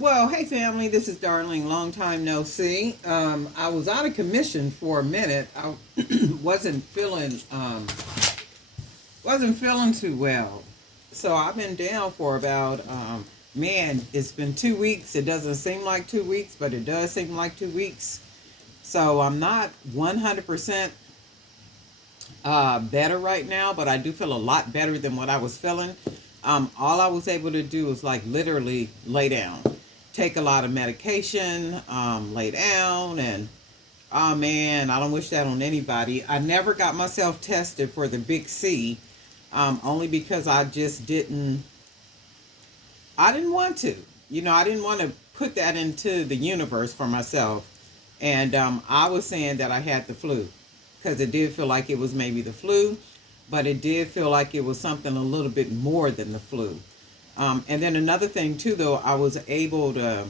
Well, hey family, this is Darlene. Long time no see. I was out of commission for a minute. I wasn't feeling wasn't feeling too well, so I've been down for about man. It's been 2 weeks. It doesn't seem like 2 weeks, but it does seem like 2 weeks. So I'm not 100% better right now, but I do feel a lot better than what I was feeling. All I was able to do was like literally lay down, take a lot of medication, lay down, and oh man, I don't wish that on anybody. I never got myself tested for the big C, only because I just didn't. I didn't want to. I didn't want to put that into the universe for myself. And I was saying that I had the flu because it did feel like it was maybe the flu, but it did feel like it was something a little bit more than the flu. And then another thing too, though, I was able to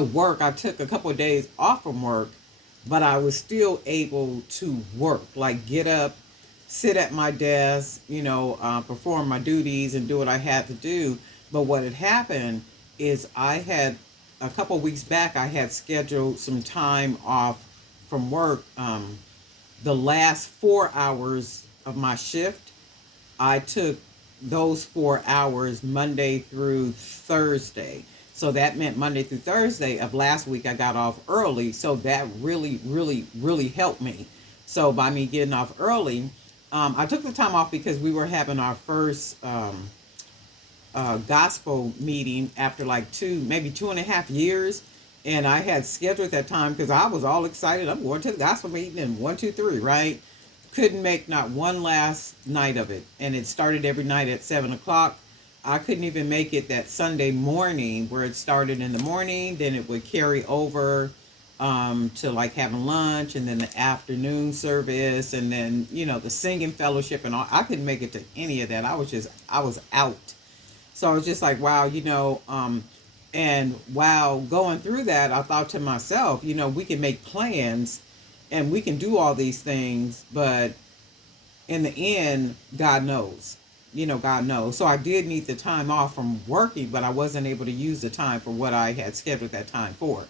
work. I took a couple of days off from work, but I was still able to work, like get up, sit at my desk, perform my duties and do what I had to do. But what had happened is I had a couple of weeks back, I had scheduled some time off from work. The last 4 hours of my shift, I took those 4 hours Monday through Thursday. So that meant Monday through Thursday of last week, I got off early. So that really, really, really helped me. So by me getting off early, I took the time off because we were having our first gospel meeting after like maybe 2.5 years. And I had scheduled that time because I was all excited. I'm going to the gospel meeting in 1, 2, 3, right? Couldn't make not one last night of it. And it started every night at 7 o'clock. I couldn't even make it that Sunday morning where it started in the morning. Then it would carry over to like having lunch and then the afternoon service and then, the singing fellowship and all. I couldn't make it to any of that. I was out. So I was just like, wow, and while going through that, I thought to myself, we can make plans and we can do all these things, but in the end, God knows. God knows. So I did need the time off from working, but I wasn't able to use the time for what I had scheduled that time for.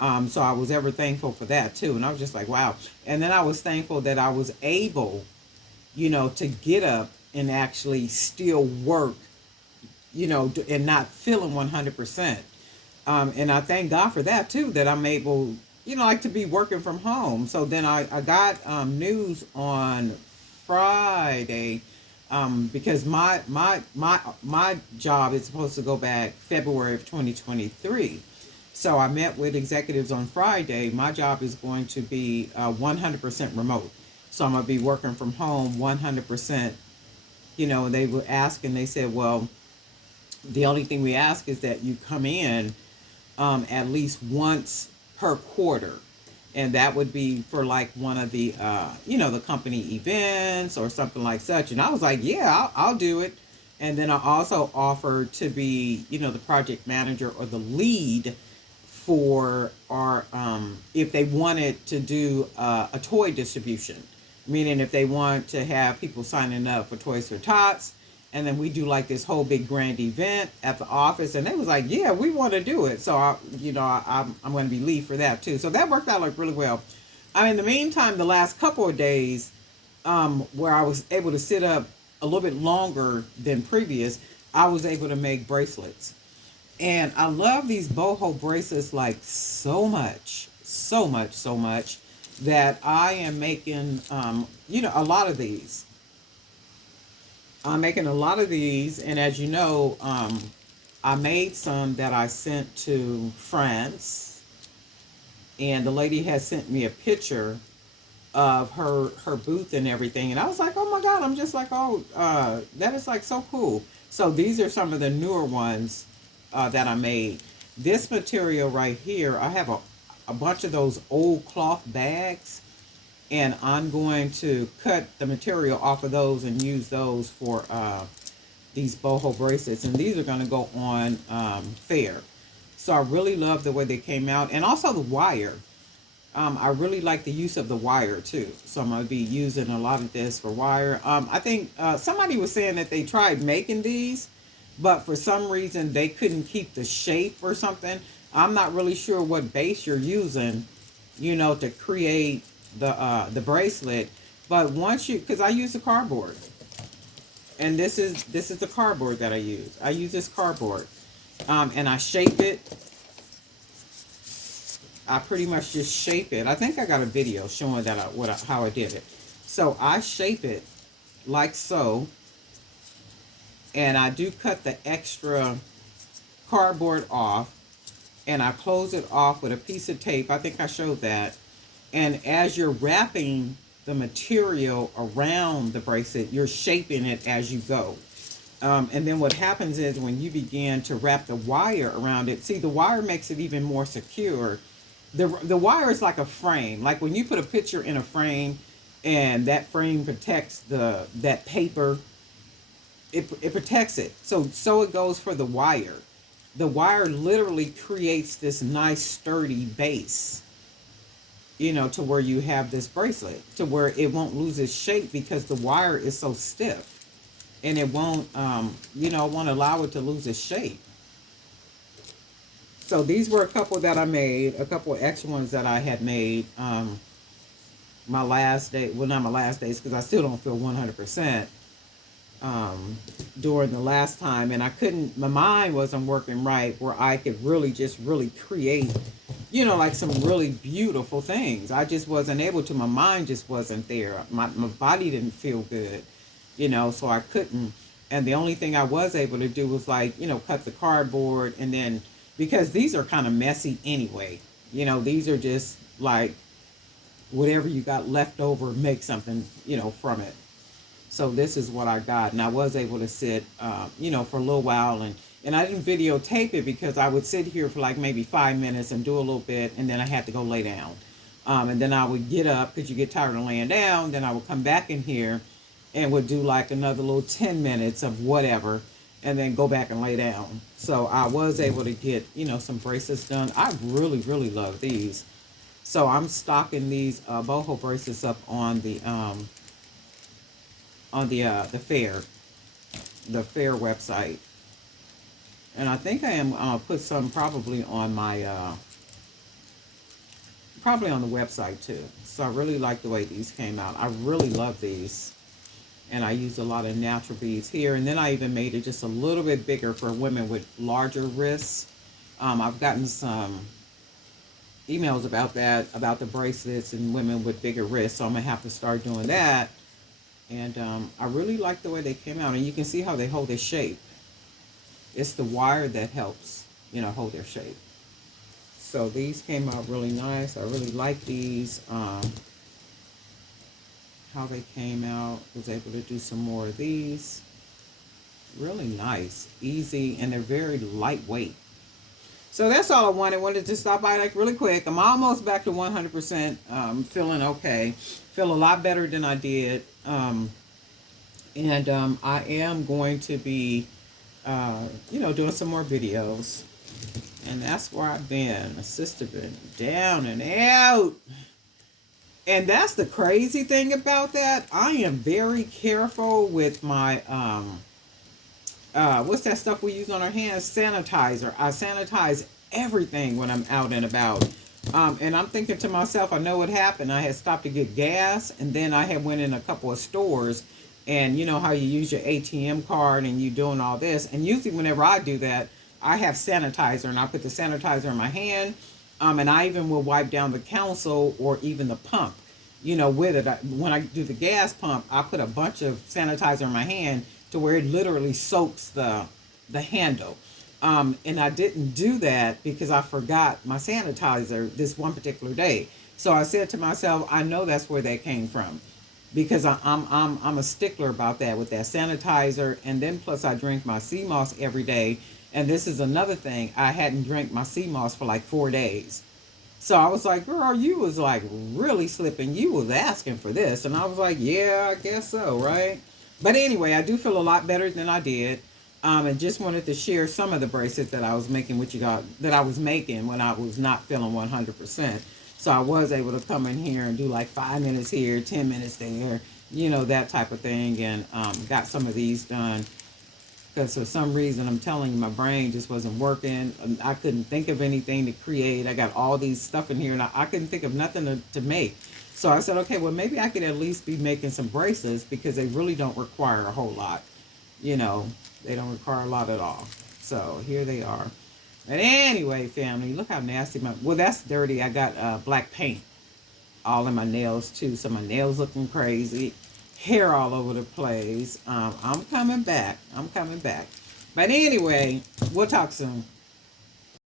So I was ever thankful for that too. And I was just like, wow. And then I was thankful that I was able, to get up and actually still work, and not feeling 100%. And I thank God for that too, that I'm able, like to be working from home. So then I got news on Friday, because my job is supposed to go back February of 2023. So I met with executives on Friday. My job is going to be 100% remote. So I'm going to be working from home 100%. They were asking, they said, well, the only thing we ask is that you come in at least once per quarter. And that would be for like one of the, the company events or something like such. And I was like, yeah, I'll do it. And then I also offered to be, the project manager or the lead for our, if they wanted to do a toy distribution, meaning if they want to have people signing up for Toys for Tots, and then we do like this whole big grand event at the office, and they was like, yeah, we want to do it. So I'm going to be lead for that too. So that worked out like really well. In the meantime, the last couple of days, where I was able to sit up a little bit longer than previous, I was able to make bracelets. And I love these boho bracelets like so much, so much, so much that I am making, a lot of these. I'm making a lot of these, and as you know, I made some that I sent to France, and the lady has sent me a picture of her booth and everything, and I was like, oh my God, I'm just like, oh, that is like so cool. So these are some of the newer ones that I made. This material right here, I have a bunch of those old cloth bags, and I'm going to cut the material off of those and use those for these boho bracelets, and these are going to go on fair. So I really love the way they came out, and also the wire. I really like the use of the wire too, so I'm going to be using a lot of this for wire. I think somebody was saying that they tried making these, but for some reason they couldn't keep the shape or something. I'm not really sure what base you're using, to create the bracelet. But once you, because I use the cardboard, and this is the cardboard that I use. I use this cardboard, and I shape it. I pretty much just shape it. I think I got a video showing that how I did it. So I shape it like so, and I do cut the extra cardboard off, and I close it off with a piece of tape. I think I showed that. And as you're wrapping the material around the bracelet, you're shaping it as you go. And then what happens is when you begin to wrap the wire around it, see, the wire makes it even more secure. The wire is like a frame. Like when you put a picture in a frame and that frame protects that paper, it protects it. So it goes for the wire. The wire literally creates this nice sturdy base, to where you have this bracelet, to where it won't lose its shape because the wire is so stiff. And it won't allow it to lose its shape. So these were a couple that I made, a couple of extra ones that I had made my last day. Well, not my last days, because I still don't feel 100% during the last time. And I couldn't, my mind wasn't working right where I could really create, like some really beautiful things. I just wasn't able to. My mind just wasn't there. My body didn't feel good. So I couldn't. And the only thing I was able to do was cut the cardboard, and then, because these are kind of messy anyway, these are just like whatever you got left over, make something, from it. So this is what I got. And I was able to sit, for a little while, and I didn't videotape it because I would sit here for like maybe 5 minutes and do a little bit, and then I had to go lay down. And then I would get up because you get tired of laying down. Then I would come back in here and would do like another little 10 minutes of whatever, and then go back and lay down. So I was able to get, some bracelets done. I really love these. So I'm stocking these boho bracelets up on the fair website. And I think I am put some probably on my probably on the website too. So I really like the way these came out. I really love these. And I used a lot of natural beads here. And then I even made it just a little bit bigger for women with larger wrists. I've gotten some emails about that, about the bracelets and women with bigger wrists. So I'm going to have to start doing that. And I really like the way they came out. And you can see how they hold their shape. It's the wire that helps, hold their shape. So these came out really nice. I really like these. How they came out. Was able to do some more of these. Really nice, easy, and they're very lightweight. So that's all I wanted to stop by like really quick. I'm almost back to 100%. Feeling okay. Feel a lot better than I did. I am going to be doing some more videos. And that's where I've been. My sister been down and out. And that's the crazy thing about that. I am very careful with my, what's that stuff we use on our hands? Sanitizer. I sanitize everything when I'm out and about. And I'm thinking to myself, I know what happened. I had stopped to get gas, and then I had went in a couple of stores, and you know how you use your ATM card and you doing all this. And usually whenever I do that, I have sanitizer, and I put the sanitizer in my hand. And I even will wipe down the console or even the pump, with it. When I do the gas pump, I put a bunch of sanitizer in my hand to where it literally soaks the handle. And I didn't do that because I forgot my sanitizer this one particular day. So I said to myself, I know that's where that came from, because I'm a stickler about that with that sanitizer. And then plus I drink my sea moss every day. And this is another thing. I hadn't drank my sea moss for like 4 days. So I was like, girl, you was like really slipping. You was asking for this. And I was like, yeah, I guess so, right? But anyway, I do feel a lot better than I did. And just wanted to share some of the bracelets that I was making with you guys, that I was making when I was not feeling 100%. So I was able to come in here and do like 5 minutes here, 10 minutes there, that type of thing. And got some of these done. because for some reason, I'm telling you, my brain just wasn't working. I couldn't think of anything to create. I got all these stuff in here, and I couldn't think of nothing to make. So I said, okay, well, maybe I could at least be making some bracelets because they really don't require a whole lot. You know, they don't require a lot at all. So here they are. But anyway, family, look how nasty my, well, that's dirty. I got black paint all in my nails too. So my nails looking crazy. Hair all over the place. I'm coming back. I'm coming back. But anyway, we'll talk soon.